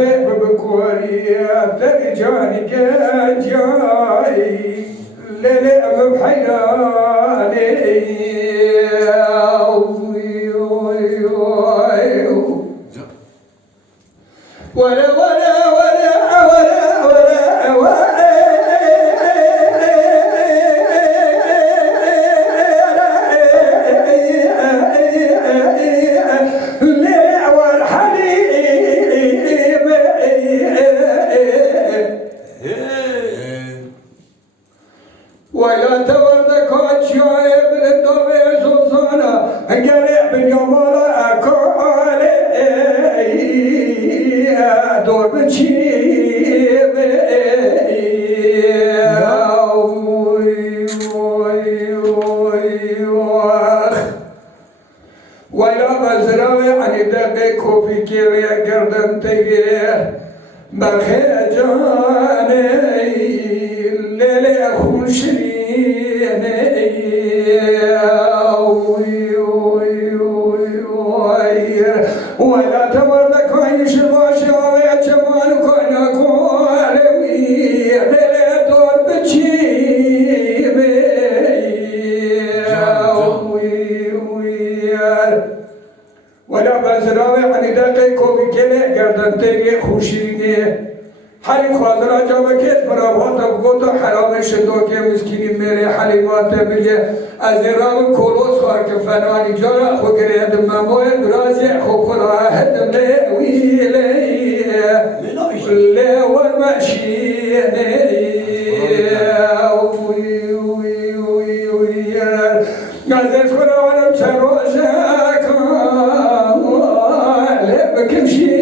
بره بکوری در جانی که جایی لیلی بحیرانی ولا ولا ولا ولا ولا ولا ولا تورد كاتشاي بالدوبي سوسانا قريب باليومالا أكالي دور بتشيب ولا بزراوي يعني دقيق وفي كيريا قردن تيجي بخير جاني ليلي خوشريني ولا تورد كويش باشي ويتمان كنا كوالوي ليلي دور بتشيبي ولا بزراوي يعني دقيق وفي كيريا قردن تيجي خوشريني حالی خواهد جا بکت برابات بگو تو حرام شدو که مسکینی میره حلیمات میگه از ایران کلوس خواه که فنانی جا خو گرید مموی برازی خو خلاهد لیوی لیور مشینی نزد کنم چروشه کام لبکمشینی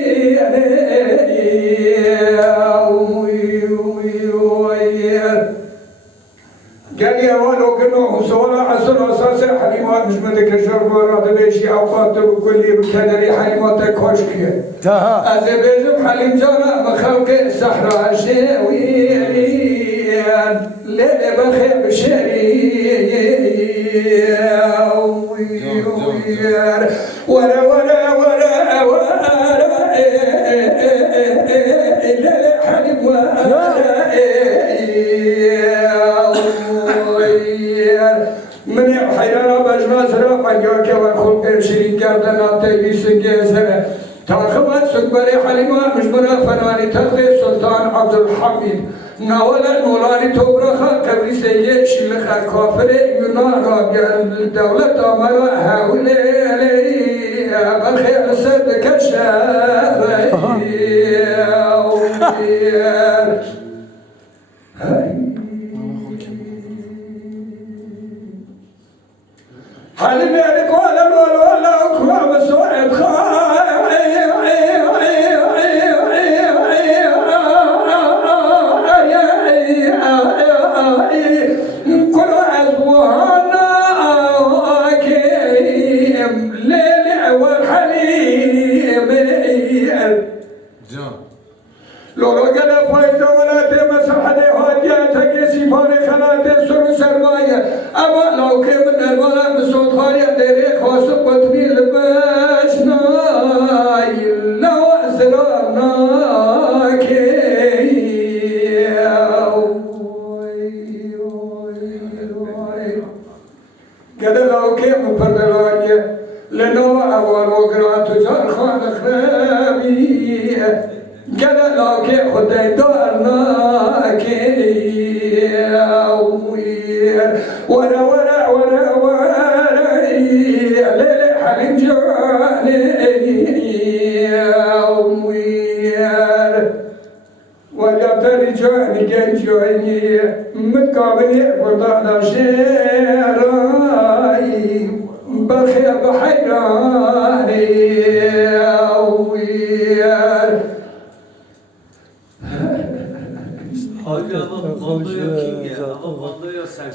قال يا ولو كنه صورة عصر أساس حليمات مش بدك الجرب وراد بيشي أوقات وكل بكدري حليمات كوشكية أزبيجم حليم جرى بخلق صحراء شويان ليلة بخير بشري ولا ولا ولا ولا ليلة حليم ولا من حيران بجناس رافع جاك والخلق شريك كردنا تيجي سجيزنا تاخبت سكبري حليمة مجبرة فناني تغذي سلطان عبد الحميد ناولا نوراني توبرخا كبري سيجي شلخا كافر يونان رابع الدولة أمرا هاولي بالخير صدق الشارع حلم يعني قول ولا أكرم سوء كل أزوانا كيم ليلع والحليم لولو قال فايزة ولا تمس حد حاجاتك سيفان خلات سر سرماية أما لو كان من المرأة بصوت خالية ديري خاصة بطبيل باشناي لو أسرارنا كي قال لو كان مفردلانية لنو أول وقرأ تجار خان خرابي قال لو كان خدي دارنا كي ولا ولا ولا ولا ليلة حليم جاني وجبت رجاني جاني متقابلي وضعنا شيراي بخير بحيراني Abi adam bandoya king ya. Adam bandoya sen.